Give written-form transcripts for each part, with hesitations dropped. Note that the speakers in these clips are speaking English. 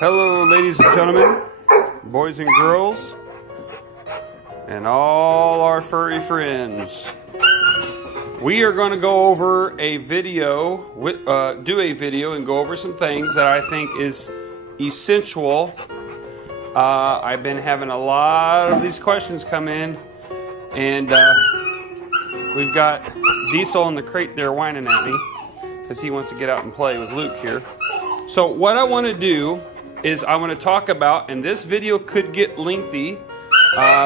Hello, ladies and gentlemen, boys and girls, and all our furry friends. We are going to go over a video, do a video and go over some things that I think is essential. I've been having a lot of these questions come in, and we've got Diesel in the crate there whining at me because he wants to get out and play with Luke here. So what I want to do is I want to talk about, and this video could get lengthy.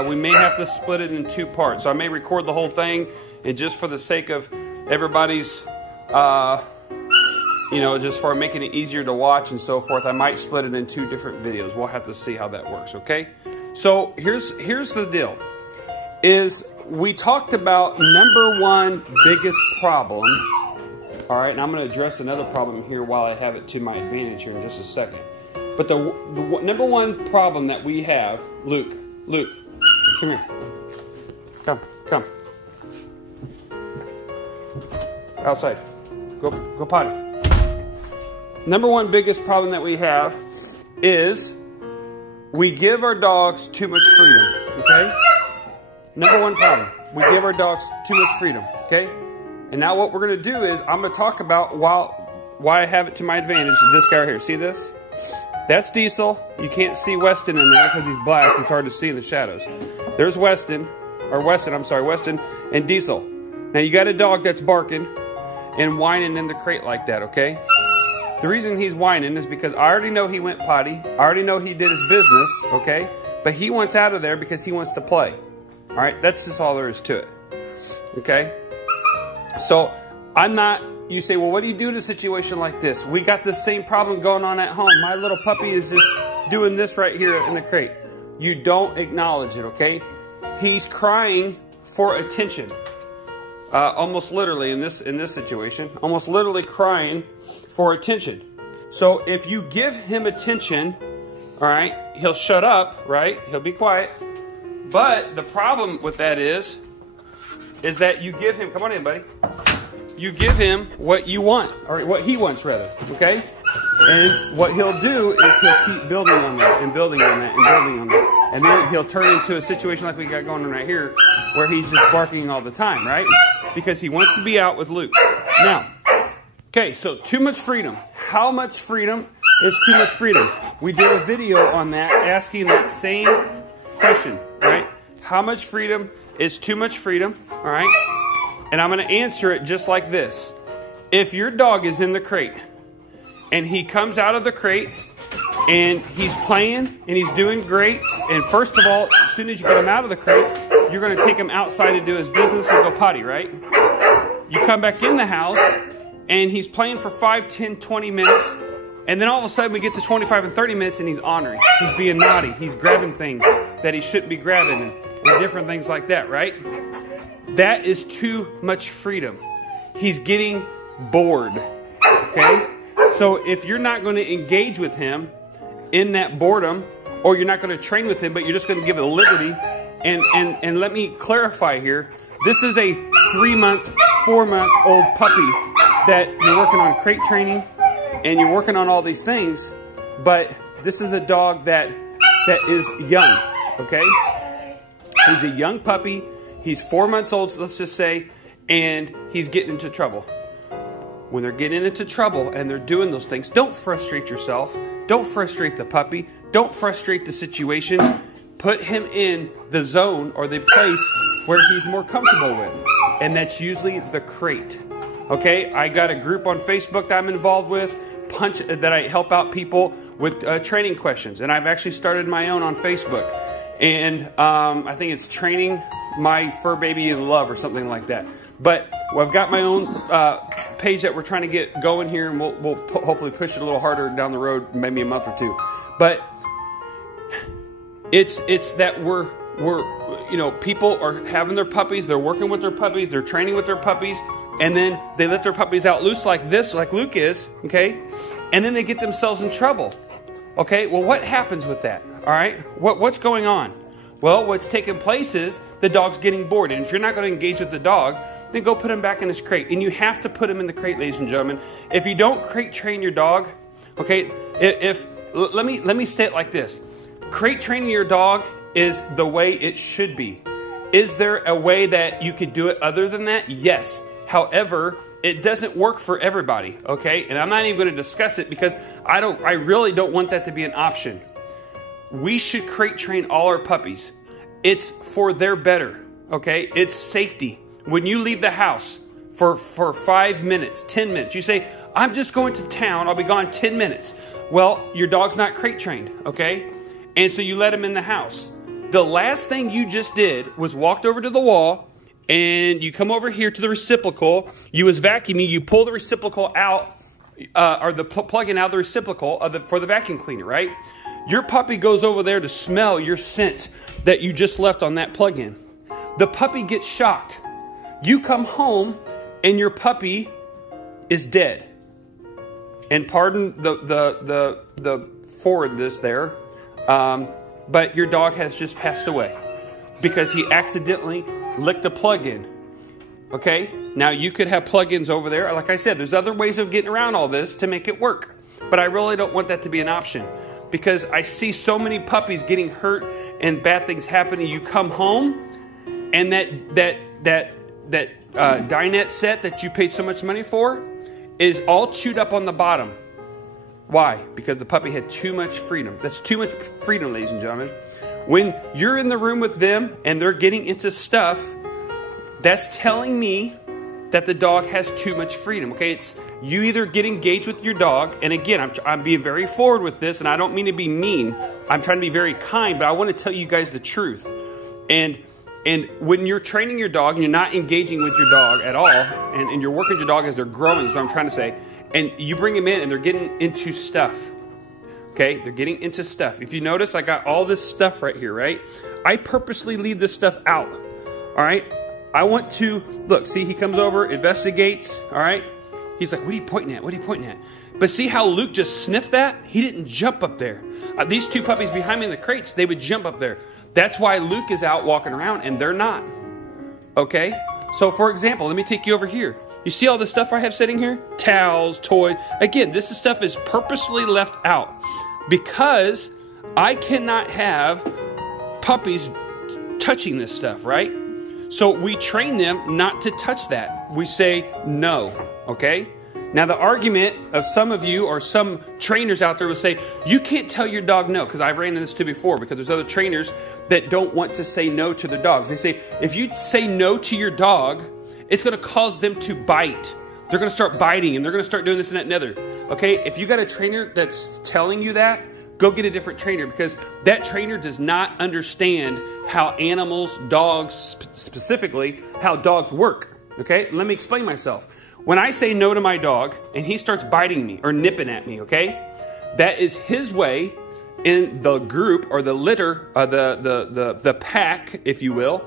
We may have to split it in two parts. So I may record the whole thing, and just for the sake of everybody's, you know, just for making it easier to watch and so forth, I might split it in two different videos. We'll have to see how that works, okay? So here's the deal. Is we talked about number one biggest problem. All right, and I'm going to address another problem here while I have it to my advantage here in just a second. But the number one problem that we have, Luke, come here. Come. Outside. Go potty. Number one biggest problem that we have is we give our dogs too much freedom, okay? Number one problem, we give our dogs too much freedom, okay? And now what we're going to do is I'm going to talk about why I have it to my advantage. This guy right here, see this? That's Diesel. You can't see Weston in there because he's black. It's hard to see in the shadows. There's Weston and Diesel. Now you got a dog that's barking and whining in the crate like that, okay? The reason he's whining is because I already know he went potty. I already know he did his business, okay? But he wants out of there because he wants to play. All right, that's just all there is to it, okay? So I'm not... You say, well, what do you do in a situation like this? We got the same problem going on at home. My little puppy is just doing this right here in the crate. You don't acknowledge it, okay? He's crying for attention. Almost literally in this situation. Almost literally crying for attention. So if you give him attention, all right, he'll shut up, right? He'll be quiet. But the problem with that is that you give him... Come on in, buddy. You give him what you want, or what he wants rather, okay? And what he'll do is he'll keep building on that and building on that and building on that. And then he'll turn into a situation like we got going on right here where he's just barking all the time, right? Because he wants to be out with Luke. Now, okay, so too much freedom. How much freedom is too much freedom? We did a video on that asking that same question, right? How much freedom is too much freedom, all right? And I'm going to answer it just like this. If your dog is in the crate and he comes out of the crate and he's playing and he's doing great, and first of all, as soon as you get him out of the crate, you're going to take him outside to do his business and go potty, right? You come back in the house and he's playing for 5, 10, 20 minutes, and then all of a sudden we get to 25 and 30 minutes and he's ornery. He's being naughty. He's grabbing things that he shouldn't be grabbing and different things like that, right? That is too much freedom. He's getting bored, okay? So if you're not going to engage with him in that boredom, or you're not going to train with him, but you're just going to give it a liberty, and let me clarify here, this is a 3-month, 4-month-old puppy that you're working on crate training, and you're working on all these things, but this is a dog that is young, okay? He's a young puppy. He's 4 months old, let's just say, and he's getting into trouble. When they're getting into trouble and they're doing those things, don't frustrate yourself. Don't frustrate the puppy. Don't frustrate the situation. Put him in the zone or the place where he's more comfortable with. And that's usually the crate. Okay, I got a group on Facebook that I'm involved with, that I help out people with training questions. And I've actually started my own on Facebook. And I think it's Training My Fur Baby in Love or something like that. But I've got my own page that we're trying to get going here, and we'll hopefully push it a little harder down the road, maybe a month or two. But it's that we're you know, people are having their puppies, they're working with their puppies, they're training with their puppies, and then they let their puppies out loose like this, like Luke is, okay? And then they get themselves in trouble. Okay, well, what happens with that? All right, what's going on? Well, what's taking place is the dog's getting bored. And if you're not going to engage with the dog, then go put him back in his crate. And you have to put him in the crate, ladies and gentlemen. If you don't crate train your dog, okay, if let me say it like this. Crate training your dog is the way it should be. Is there a way that you could do it other than that? Yes. However, it doesn't work for everybody, okay? And I'm not even going to discuss it because I really don't want that to be an option. We should crate train all our puppies. It's for their better, okay? It's safety. When you leave the house for 5 minutes, 10 minutes, you say, I'm just going to town, I'll be gone 10 minutes. Well, your dog's not crate trained, okay? And so you let him in the house. The last thing you just did was walked over to the wall and you come over here to the reciprocal. You was vacuuming, you pull the reciprocal out, or the plug-in out of the reciprocal for the vacuum cleaner, right? Your puppy goes over there to smell your scent that you just left on that plug-in. The puppy gets shocked. You come home and your puppy is dead. And pardon the forwardness there, but your dog has just passed away because he accidentally licked the plug-in. Okay? Now you could have plug-ins over there. Like I said, there's other ways of getting around all this to make it work. But I really don't want that to be an option because I see so many puppies getting hurt and bad things happening. You come home and that dinette set that you paid so much money for is all chewed up on the bottom. Why? Because the puppy had too much freedom. That's too much freedom, ladies and gentlemen. When you're in the room with them and they're getting into stuff, that's telling me that the dog has too much freedom. Okay, it's you either get engaged with your dog, and again, I'm being very forward with this, and I don't mean to be mean. I'm trying to be very kind, but I want to tell you guys the truth. And when you're training your dog and you're not engaging with your dog at all, and you're working with your dog as they're growing, is what I'm trying to say, and you bring them in and they're getting into stuff. Okay, they're getting into stuff. If you notice, I got all this stuff right here, right? I purposely leave this stuff out, all right? I want to, look, see, he comes over, investigates, all right? He's like, what are you pointing at? What are you pointing at? But see how Luke just sniffed that? He didn't jump up there. These two puppies behind me in the crates, they would jump up there. That's why Luke is out walking around and they're not, okay? So for example, let me take you over here. You see all the stuff I have sitting here? Towels, toys. Again, this stuff is purposely left out because I cannot have puppies touching this stuff, right? So we train them not to touch that. We say no, okay? Now the argument of some of you or some trainers out there will say, you can't tell your dog no, because I've ran into this too before, because there's other trainers that don't want to say no to their dogs. They say, if you say no to your dog, it's going to cause them to bite. They're going to start biting and they're going to start doing this and that and other. Okay, if you got a trainer that's telling you that, go get a different trainer because that trainer does not understand how animals, dogs, specifically, how dogs work. Okay, let me explain myself. When I say no to my dog and he starts biting me or nipping at me, okay, that is his way in the group or the litter, the pack, if you will,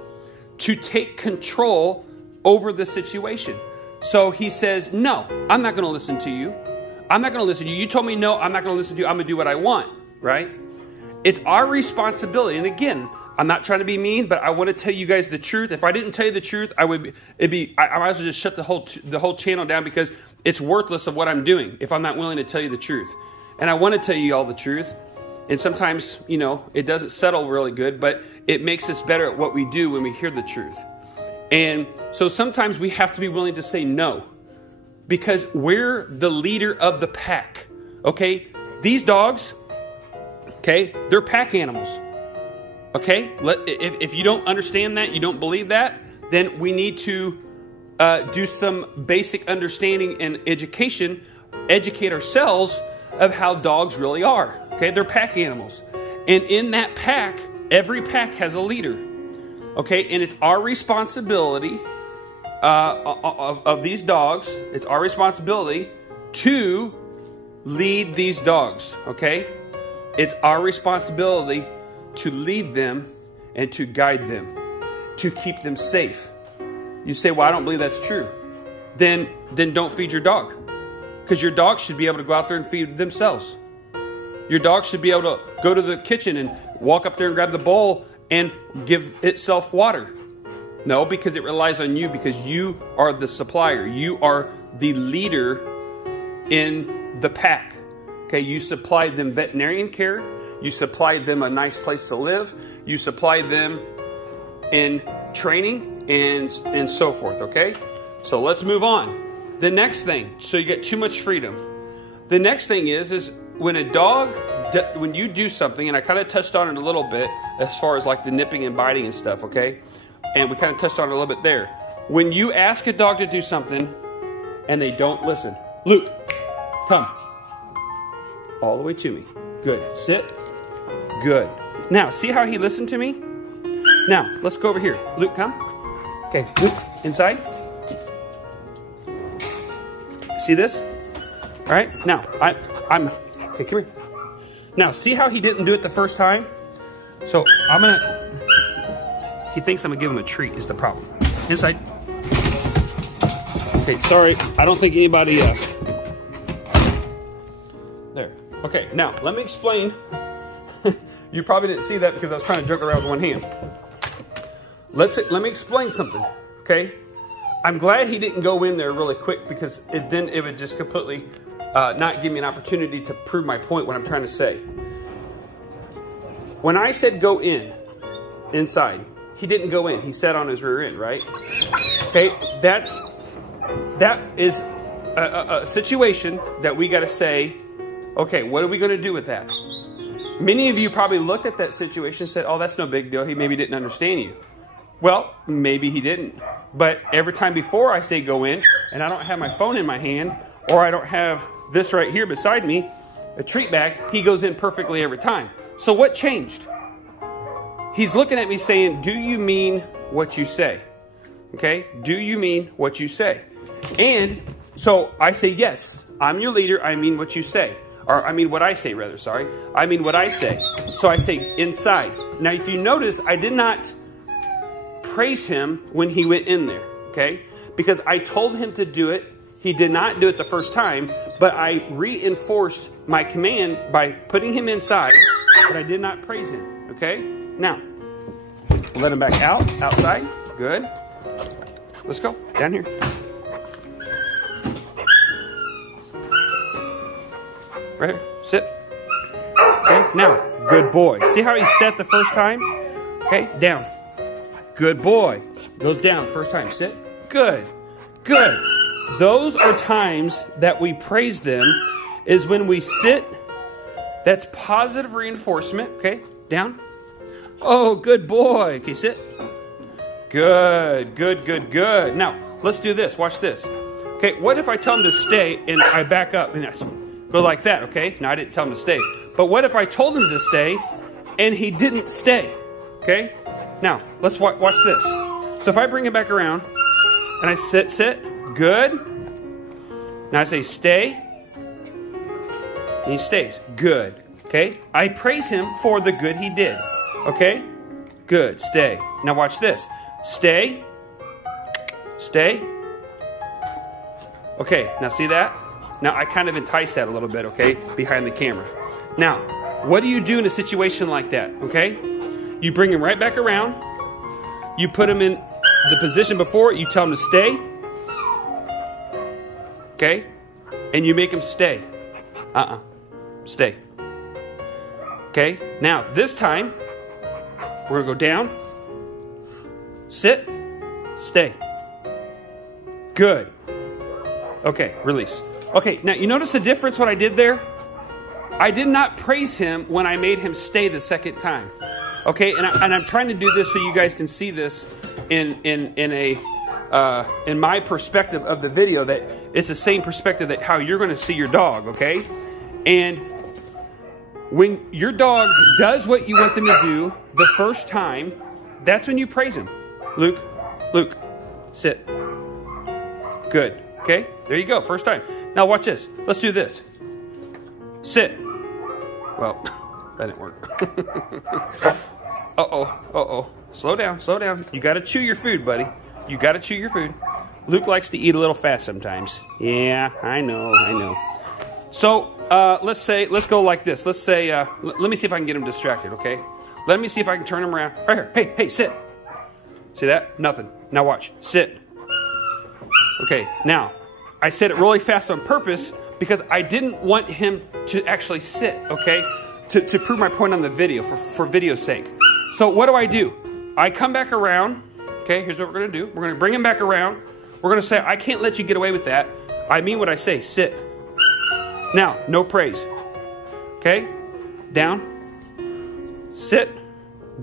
to take control over the situation. So he says, no, I'm not going to listen to you. I'm not going to listen to you. You told me no, I'm not going to listen to you. I'm going to do what I want, right? It's our responsibility. And again, I'm not trying to be mean, but I want to tell you guys the truth. If I didn't tell you the truth, I might as well just shut the whole channel down because it's worthless of what I'm doing if I'm not willing to tell you the truth. And I want to tell you all the truth. And sometimes, you know, it doesn't settle really good, but it makes us better at what we do when we hear the truth. And so sometimes we have to be willing to say no because we're the leader of the pack. Okay? These dogs, okay, they're pack animals. Okay? If you don't understand that, you don't believe that, then we need to do some basic understanding and education, educate ourselves of how dogs really are. Okay? They're pack animals. And in that pack, every pack has a leader. Okay, and it's our responsibility of these dogs, it's our responsibility to lead these dogs, okay? It's our responsibility to lead them and to guide them, to keep them safe. You say, well, I don't believe that's true. Then don't feed your dog because your dog should be able to go out there and feed themselves. Your dog should be able to go to the kitchen and walk up there and grab the bowl and give itself water. No, because it relies on you because you are the supplier. You are the leader in the pack. Okay, you supplied them veterinarian care. You supplied them a nice place to live. You supplied them in training and so forth, okay? So let's move on. The next thing, so you get too much freedom. The next thing is when a dog, when you do something, and I kind of touched on it a little bit as far as like the nipping and biting and stuff, okay? And we kind of touched on it a little bit there. When you ask a dog to do something and they don't listen, Luke, come. All the way to me. Good. Sit. Good. Now, see how he listened to me? Now, let's go over here. Luke, come. Okay, Luke, inside. See this? All right, now, I'm, okay, come here. Now, see how he didn't do it the first time? So, he thinks I'm gonna give him a treat is the problem. Inside. Okay, sorry, I don't think anybody, there. Okay, now, let me explain. You probably didn't see that because I was trying to joke around with one hand. Let me explain something, okay? I'm glad he didn't go in there really quick because then it would just completely not give me an opportunity to prove my point, what I'm trying to say. When I said go inside, he didn't go in. He sat on his rear end, right? Okay, that is a situation that we got to say, okay, what are we going to do with that? Many of you probably looked at that situation and said, oh, that's no big deal. He maybe didn't understand you. Well, maybe he didn't. But every time before I say go in, and I don't have my phone in my hand, or I don't have this right here beside me, a treat bag, he goes in perfectly every time. So what changed? He's looking at me saying, do you mean what you say? Okay? Do you mean what you say? And so I say, yes, I'm your leader. I mean what you say. Or I mean what I say, rather, sorry. I mean what I say. So I say inside. Now, if you notice, I did not praise him when he went in there, okay? Because I told him to do it. He did not do it the first time, but I reinforced my command by putting him inside, but I did not praise him, okay? Now, let him back outside. Good. Let's go, down here. Right here, sit. Okay, now, good boy. See how he sat the first time? Okay, down. Good boy. Goes down first time, sit. Good, good. Those are times that we praise them, is when we sit. That's positive reinforcement. Okay, down. Oh, good boy. Okay, sit. Good, good, good, good. Now, let's do this. Watch this. Okay, what if I tell him to stay and I back up and I go like that, okay? Now, I didn't tell him to stay. But what if I told him to stay and he didn't stay, okay? Now, let's watch this. So if I bring it back around and I sit, good. Now I say stay, and he stays, good, okay? I praise him for the good he did, okay? Good, stay. Now watch this. Stay, stay. Okay, now see that? Now I kind of entice that a little bit, okay, behind the camera. Now, what do you do in a situation like that, okay? You bring him right back around. You put him in the position before. You tell him to stay. Okay? And you make him stay. Stay. Okay? Now, this time, we're going to go down. Sit. Stay. Good. Okay, release. Okay, now you notice the difference what I did there? I did not praise him when I made him stay the second time. Okay, and I'm trying to do this so you guys can see this in my perspective of the video, that it's the same perspective that how you're going to see your dog, okay? And when your dog does what you want them to do the first time, that's when you praise him. Luke, sit. Good, okay? There you go, first time. Now watch this. Let's do this. Sit. Well, that didn't work. Uh-oh. Slow down. You got to chew your food, buddy. You got to chew your food. Luke likes to eat a little fast sometimes. Yeah, I know. So, let's go like this. Let's say, let me see if I can get him distracted, okay? Let me see if I can turn him around. Right here. Hey, sit. See that? Nothing. Now watch. Sit. Okay, now, I said it really fast on purpose because I didn't want him to actually sit, okay? To prove my point on the video, for video's sake. So what do? I come back around, okay? Here's what we're gonna do. We're gonna bring him back around. We're gonna say, I can't let you get away with that. I mean what I say, sit. Now, no praise. Okay? Down. Sit.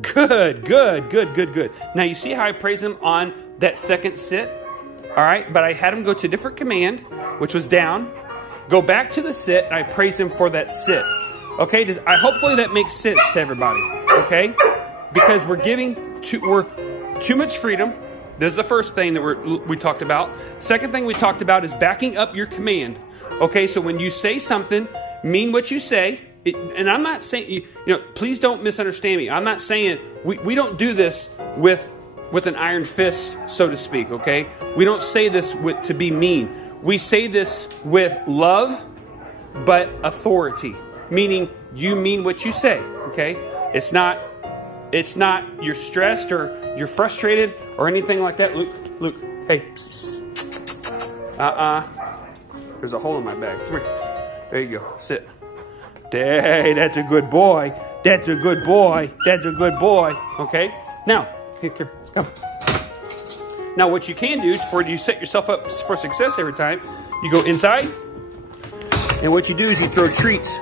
Good, good, good, good, good. Now you see how I praise him on that second sit? All right, but I had him go to a different command, which was down. Go back to the sit, and I praise him for that sit. Okay, hopefully that makes sense to everybody, okay? Because we're giving too much freedom. This is the first thing that we talked about. Second thing we talked about is backing up your command. Okay, so when you say something, mean what you say. And I'm not saying, please don't misunderstand me. I'm not saying, we don't do this with an iron fist, so to speak, okay? We don't say this to be mean. We say this with love, but authority. Meaning, you mean what you say, okay? It's not you're stressed or you're frustrated or anything like that. Luke, hey. There's a hole in my bag. Come here. There you go. Sit. Hey, that's a good boy. That's a good boy. That's a good boy. Okay? Now, here, come. Now, what you can do before you set yourself up for success every time, you go inside. And what you do is you throw treats.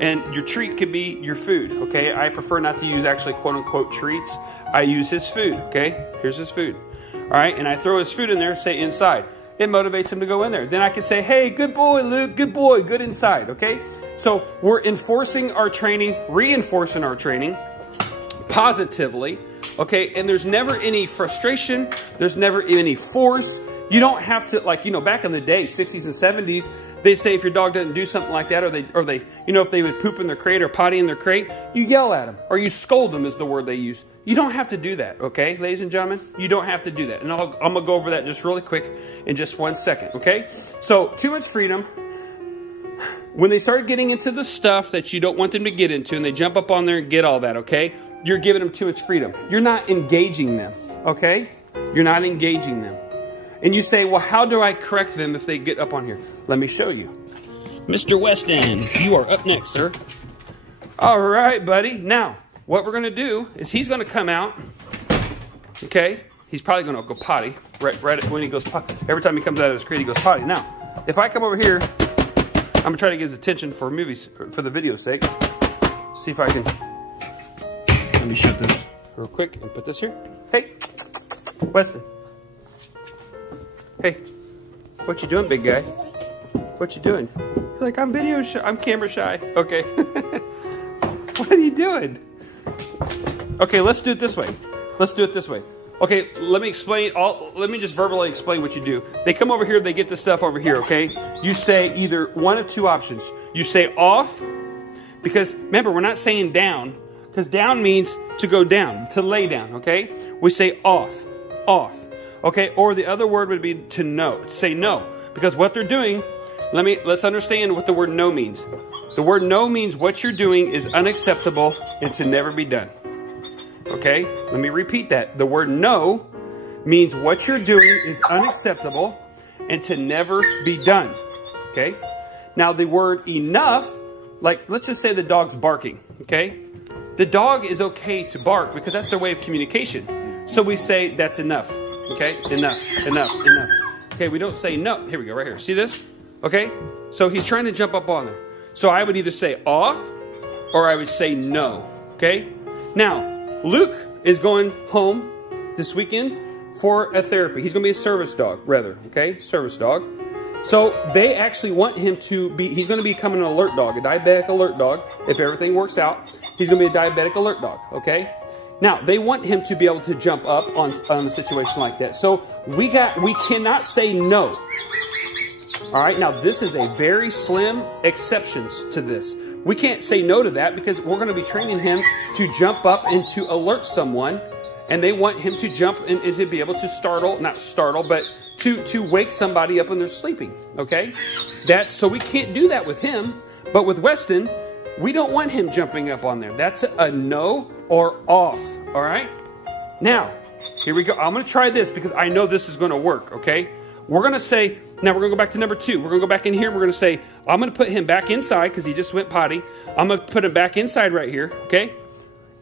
And your treat could be your food, okay? I prefer not to use actually quote-unquote treats. I use his food, okay? Here's his food. All right, and I throw his food in there, say inside. It motivates him to go in there. Then I can say, hey, good boy, Luke, good boy, good inside, okay? So we're enforcing our training, reinforcing our training positively, okay? And there's never any frustration. There's never any force. You don't have to, back in the day, 60s and 70s, they'd say if your dog doesn't do something like that, or they, if they would poop in their crate or potty in their crate, you yell at them, or you scold them is the word they use. You don't have to do that, okay, ladies and gentlemen? You don't have to do that. And I'm going to go over that just really quick in just 1 second, okay? So, too much freedom. When they start getting into the stuff that you don't want them to get into, and they jump up on there and get all that, okay? You're giving them too much freedom. You're not engaging them, okay? You're not engaging them. And you say, well, how do I correct them if they get up on here? Let me show you. Mr. Weston, you are up next, sir. All right, buddy. Now, what we're going to do is he's going to come out, okay? He's probably going to go potty right when he goes potty. Every time he comes out of his crate, he goes potty. Now, if I come over here, I'm going to try to get his attention for the video's sake. See if I can. Let me shut this real quick and put this here. Hey, Weston. Hey, what you doing, big guy? What you doing? You're like, I'm video shy. I'm camera shy. Okay. What are you doing? Okay, let's do it this way. Let's do it this way. Okay, let me explain. Let me just verbally explain what you do. They come over here. They get the stuff over here, okay? You say either one of two options. You say off, because remember, we're not saying down, because down means to go down, to lay down, okay? We say off, off. Okay, or the other word would be to no. Say no, because what they're doing, let's understand what the word no means. The word no means what you're doing is unacceptable and to never be done. Okay, let me repeat that. The word no means what you're doing is unacceptable and to never be done. Okay, now the word enough, like let's just say the dog's barking. Okay, the dog is okay to bark because that's their way of communication. So we say that's enough. Okay, enough. Okay, we don't say no. Here we go, right here. See this? Okay, so he's trying to jump up on there. So I would either say off or I would say no. Okay, now Luke is going home this weekend for a therapy. He's going to be a service dog, rather. Okay, service dog. So they actually want him to be, he's going to become an alert dog, a diabetic alert dog. If everything works out, he's going to be a diabetic alert dog. Okay. Now, they want him to be able to jump up on a situation like that. So we cannot say no. All right, now this is a very slim exceptions to this. We can't say no to that because we're going to be training him to jump up and to alert someone. And they want him to jump and to be able to not startle, but to wake somebody up when they're sleeping, okay? So we can't do that with him. But with Weston, we don't want him jumping up on there. That's a no or off, all right? Now, here we go. I'm going to try this because I know this is going to work, okay? we're going to say, now we're going to go back to number 2. We're going to go back in here. We're going to say, I'm going to put him back inside because he just went potty. I'm going to put him back inside right here, okay?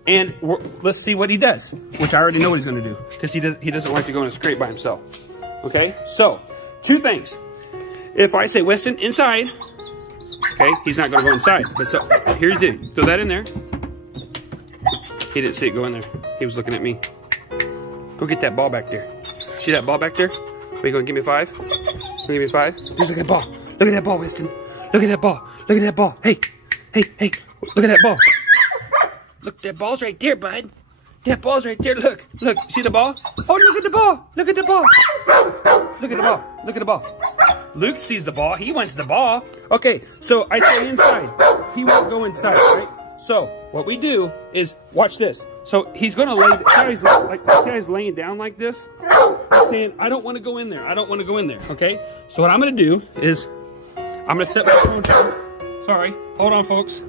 And let's see what he does, which I already know what he's going to do because he doesn't like to go in his crate by himself, okay? So, 2 things. If I say, Weston, inside, okay, he's not going to go inside. But so, here he did. Throw that in there. He didn't see it go in there. He was looking at me. Go get that ball back there. See that ball back there? Are you going to give me 5? Give me 5? Just look at that ball. Look at that ball, Weston. Look at that ball. Look at that ball. Hey, hey, hey. Look at that ball. Look, that ball's right there, bud. That ball's right there. Look, look. See the ball? Oh, look at the ball. Look at the ball. Look at the ball. Look at the ball. Luke sees the ball. He wants the ball. Okay, so I say inside. He won't go inside, right? So what we do is, watch this. So he's going to lay, see how he's laying down like this? He's saying, I don't want to go in there. I don't want to go in there, okay? So what I'm going to do is, I'm going to set my phone down. Sorry, hold on, folks.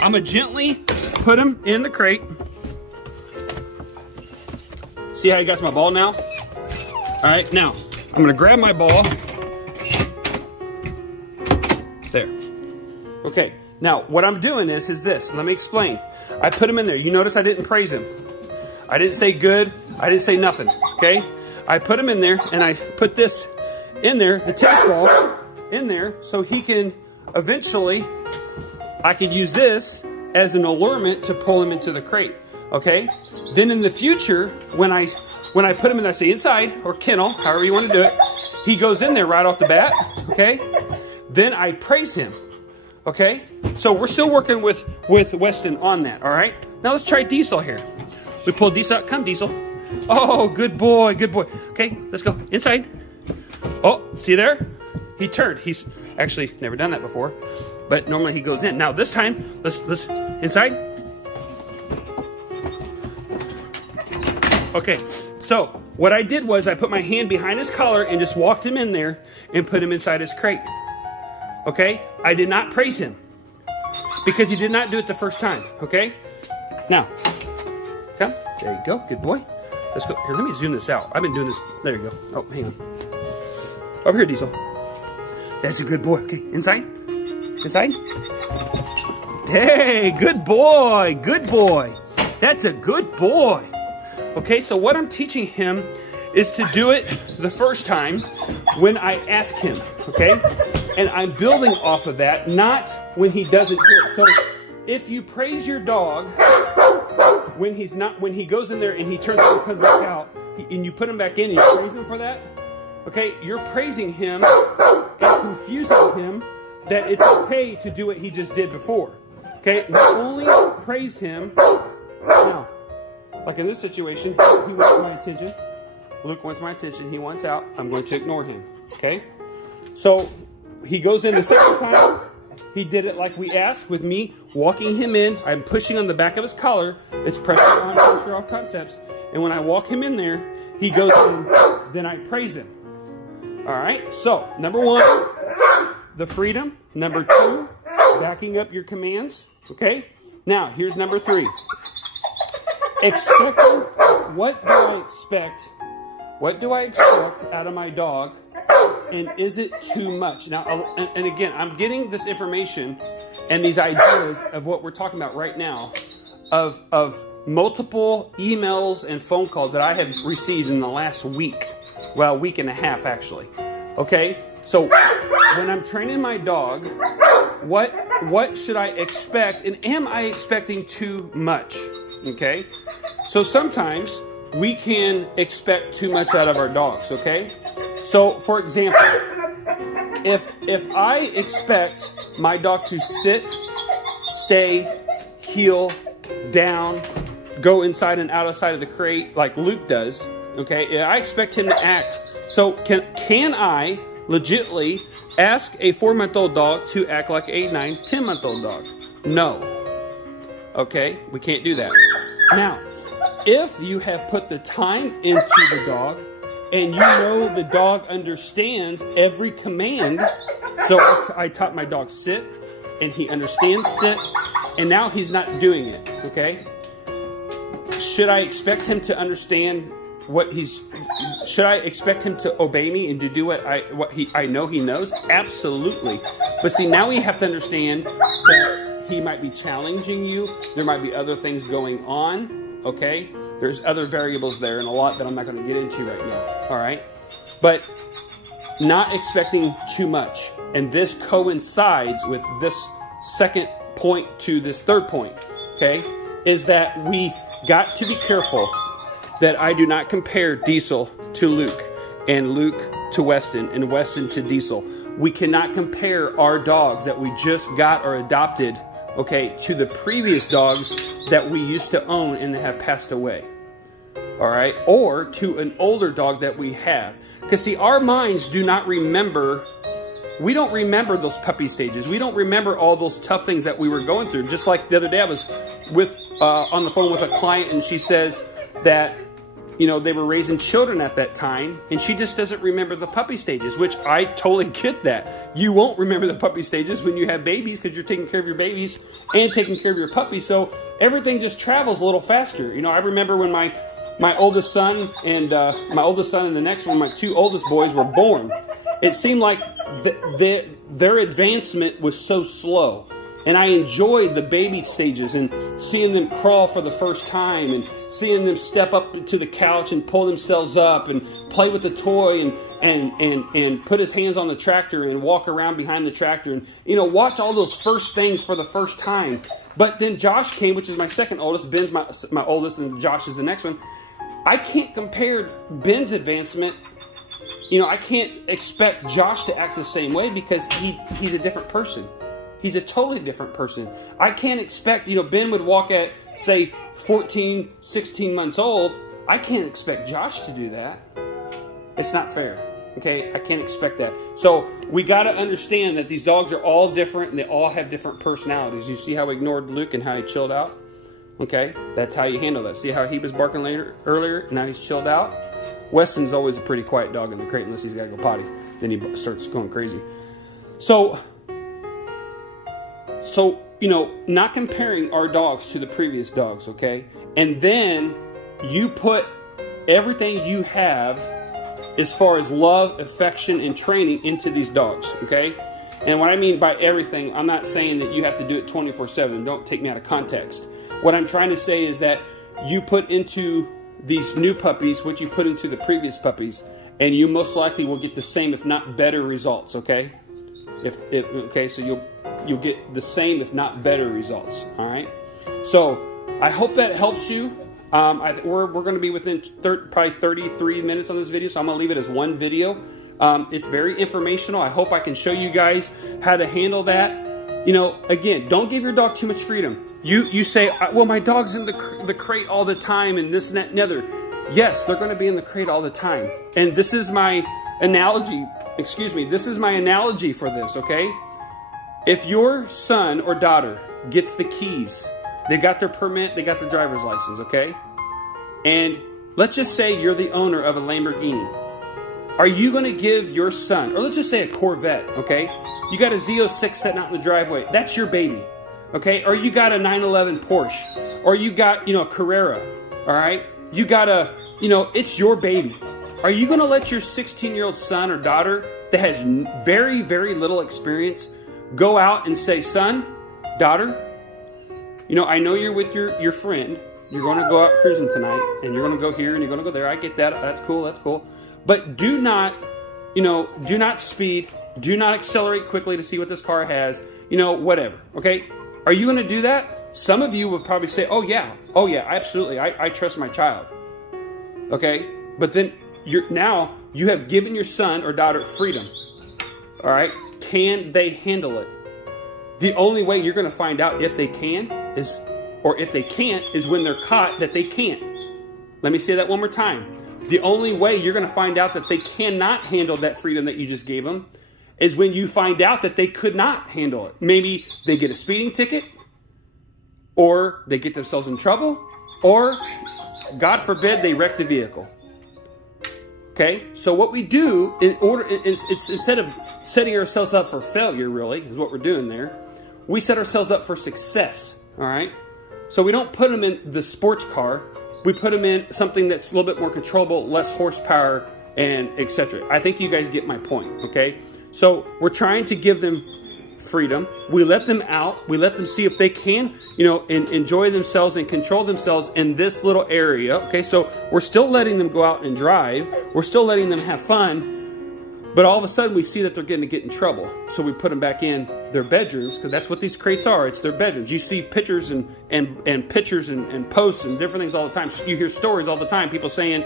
I'm going to gently put him in the crate. See how he got my ball now? All right, now, I'm going to grab my ball. There. Okay. Now, what I'm doing is this. Let me explain. I put him in there. You notice I didn't praise him. I didn't say good. I didn't say nothing, okay? I put him in there, and I put this in there, the tennis ball in there, so he can eventually, I could use this as an allurement to pull him into the crate, okay? Then in the future, when I put him in there, I say inside, or kennel, however you want to do it, he goes in there right off the bat, okay? Then I praise him. Okay, so we're still working with Weston on that, all right? Now let's try Diesel here. We pull Diesel out. Come, Diesel. Oh, good boy, good boy. Okay, let's go inside. Oh, see there? He turned. He's actually never done that before, but normally he goes in. Now this time, let's inside. Okay, so what I did was I put my hand behind his collar and just walked him in there and put him inside his crate. Okay, I did not praise him because he did not do it the first time. Okay, now come. There you go. Good boy. Let's go. Here, let me zoom this out. I've been doing this. There you go. Oh, hang on. Over here, Diesel. That's a good boy. Okay, inside. Inside. Hey, good boy. Good boy. That's a good boy. Okay, so what I'm teaching him is to do it the first time when I ask him. Okay. And I'm building off of that, not when he doesn't do it. So if you praise your dog when he goes in there and he turns and comes back out, and you put him back in and you praise him for that, okay, you're praising him and confusing him that it's okay to do what he just did before. Okay, we only praise him now. Like in this situation, he wants my attention. Luke wants my attention. He wants out. I'm going to ignore him. Okay, so he goes in the second time. He did it like we asked with me walking him in. I'm pushing on the back of his collar. It's pressure on, pressure off concepts. And when I walk him in there, he goes in. Then I praise him. All right. So number 1, the freedom. Number 2, backing up your commands. Okay. Now here's number 3. Expecting. What do I expect? What do I expect out of my dog? And is it too much? Now, and again, I'm getting this information and these ideas of what we're talking about right now of multiple emails and phone calls that I have received in the last week. Well, week and a half, actually. Okay? So, when I'm training my dog, what should I expect? And am I expecting too much? Okay? So, sometimes we can expect too much out of our dogs, okay? So, for example, if I expect my dog to sit, stay, heel, down, go inside and outside of the crate like Luke does, okay, I expect him to act. So, can I legitimately ask a 4-month-old dog to act like a 9, 10-month-old dog? No. Okay, we can't do that. Now, if you have put the time into the dog, and you know the dog understands every command. So I taught my dog sit, and he understands sit, and now he's not doing it, okay? Should I expect him to understand what he's should I expect him to obey me and to do what I know he knows? Absolutely. But see, now we have to understand that he might be challenging you. There might be other things going on, okay? There's other variables there and a lot that I'm not going to get into right now, all right? But not expecting too much. And this coincides with this second point to this third point, okay? Is that we got to be careful that I do not compare Diesel to Luke and Luke to Weston and Weston to Diesel. We cannot compare our dogs that we just got or adopted, okay, to the previous dogs that we used to own and have passed away. All right, or to an older dog that we have. Because see, our minds do not remember, we don't remember those puppy stages. We don't remember all those tough things that we were going through. Just like the other day I was with on the phone with a client, and she says that, you know, they were raising children at that time, and she just doesn't remember the puppy stages, which I totally get that. You won't remember the puppy stages when you have babies because you're taking care of your babies and taking care of your puppies. So everything just travels a little faster. You know, I remember when my oldest son and the next one, my two oldest boys were born. It seemed like their advancement was so slow. And I enjoyed the baby stages and seeing them crawl for the first time and seeing them step up to the couch and pull themselves up and play with the toy and put his hands on the tractor and walk around behind the tractor and, you know, watch all those first things for the first time. But then Josh came, which is my second oldest. Ben's my oldest, and Josh is the next one. I can't compare Ben's advancement. You know, I can't expect Josh to act the same way because he's a different person. He's a totally different person. I can't expect, you know, Ben would walk at, say, 14, 16 months old. I can't expect Josh to do that. It's not fair, okay? I can't expect that. So we got to understand that these dogs are all different and they all have different personalities. You see how we ignored Luke and how he chilled out? Okay, that's how you handle that. See how he was barking earlier? Now he's chilled out. Weston's always a pretty quiet dog in the crate unless he's got to go potty. Then he starts going crazy. So, you know, not comparing our dogs to the previous dogs, okay? And then you put everything you have as far as love, affection, and training into these dogs, okay? And what I mean by everything, I'm not saying that you have to do it 24/7. Don't take me out of context. What I'm trying to say is that you put into these new puppies what you put into the previous puppies, and you most likely will get the same, if not better, results, okay? Okay, so you'll get the same, if not better, results, all right? So I hope that helps you. We're going to be within probably 33 minutes on this video, so I'm going to leave it as one video. It's very informational. I hope I can show you guys how to handle that. You know, again, don't give your dog too much freedom. You say, well, my dog's in the crate all the time and this and that and the other. Yes, they're going to be in the crate all the time. And this is my analogy. Excuse me. This is my analogy for this, okay? If your son or daughter gets the keys, they got their permit, they got their driver's license, okay? And let's just say you're the owner of a Lamborghini. Are you going to give your son, or let's just say a Corvette, okay? You got a Z06 sitting out in the driveway. That's your baby, okay? Or you got a 911 Porsche. Or you got, you know, a Carrera, all right? You got a, you know, it's your baby. Are you going to let your 16-year-old son or daughter that has very, very little experience go out and say, son, daughter, you know, I know you're with your friend. You're going to go out cruising tonight, and you're going to go here, and you're going to go there. I get that. That's cool. That's cool. But do not, you know, do not speed. Do not accelerate quickly to see what this car has. You know, whatever. Okay? Are you going to do that? Some of you would probably say, oh, yeah, absolutely. I trust my child. Okay? But then now you have given your son or daughter freedom. All right? Can they handle it? The only way you're going to find out if they can is, or if they can't, is when they're caught that they can't. Let me say that one more time. The only way you're going to find out that they cannot handle that freedom that you just gave them is when you find out that they could not handle it. Maybe they get a speeding ticket, or they get themselves in trouble, or, God forbid, they wreck the vehicle. Okay? So what we do, it's instead of setting ourselves up for failure, really, is what we're doing there, we set ourselves up for success. All right? So we don't put them in the sports car we put them in something that's a little bit more controllable, less horsepower, and etc. I think you guys get my point, okay? So we're trying to give them freedom. We let them out. We let them see if they can, you know, enjoy themselves and control themselves in this little area, okay? So we're still letting them go out and drive. We're still letting them have fun. But all of a sudden, we see that they're going to get in trouble. So we put them back in their bedrooms, because that's what these crates are. It's their bedrooms. You see pictures and pictures and posts and different things all the time. You hear stories all the time. People saying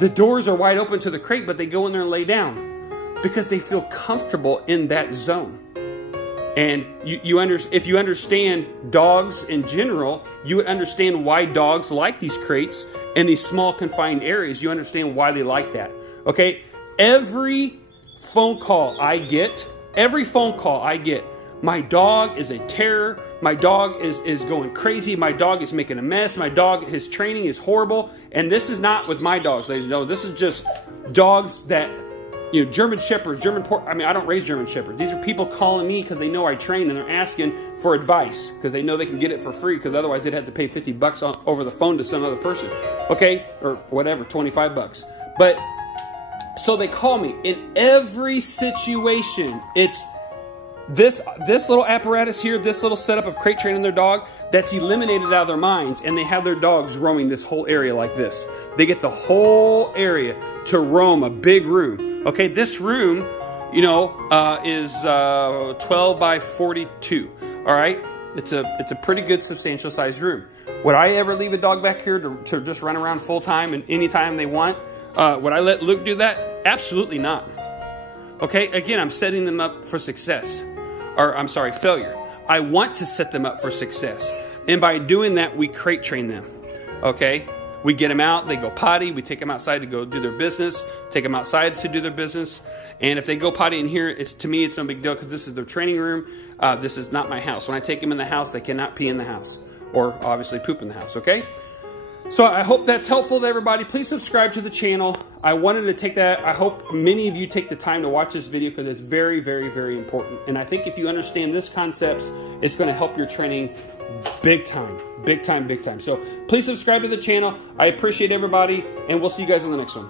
the doors are wide open to the crate, but they go in there and lay down because they feel comfortable in that zone. And if you understand dogs in general, you would understand why dogs like these crates and these small confined areas. You understand why they like that. Okay? Every phone call I get, my dog is a terror. My dog is going crazy. My dog is making a mess. My dog, his training is horrible. And this is not with my dogs, ladies and gentlemen. This is just dogs that, you know, German Shepherds, I mean, I don't raise German Shepherds. These are people calling me because they know I train, and they're asking for advice because they know they can get it for free, because otherwise they'd have to pay 50 bucks over the phone to some other person. Okay? Or whatever, 25 bucks. But so they call me in every situation. It's this little apparatus here, this little setup of crate training their dog, that's eliminated out of their minds, and they have their dogs roaming this whole area like this. They get the whole area to roam a big room. Okay, this room, you know, is 12 by 42. All right, it's a pretty good substantial sized room. Would I ever leave a dog back here to just run around full time and anytime they want? Would I let Luke do that? Absolutely not. Okay, again, I'm setting them up for success. Or, I'm sorry, failure. I want to set them up for success. And by doing that, we crate train them. Okay? We get them out, they go potty, we take them outside to go do their business, take them outside to do their business. And if they go potty in here, to me, it's no big deal, because this is their training room. This is not my house. When I take them in the house, they cannot pee in the house. Or, obviously, poop in the house, okay? So I hope that's helpful to everybody. Please subscribe to the channel. I wanted to take that. I hope many of you take the time to watch this video, because it's very, very, very important. And I think if you understand this concepts, it's going to help your training big time, big time, big time. So please subscribe to the channel. I appreciate everybody, and we'll see you guys on the next one.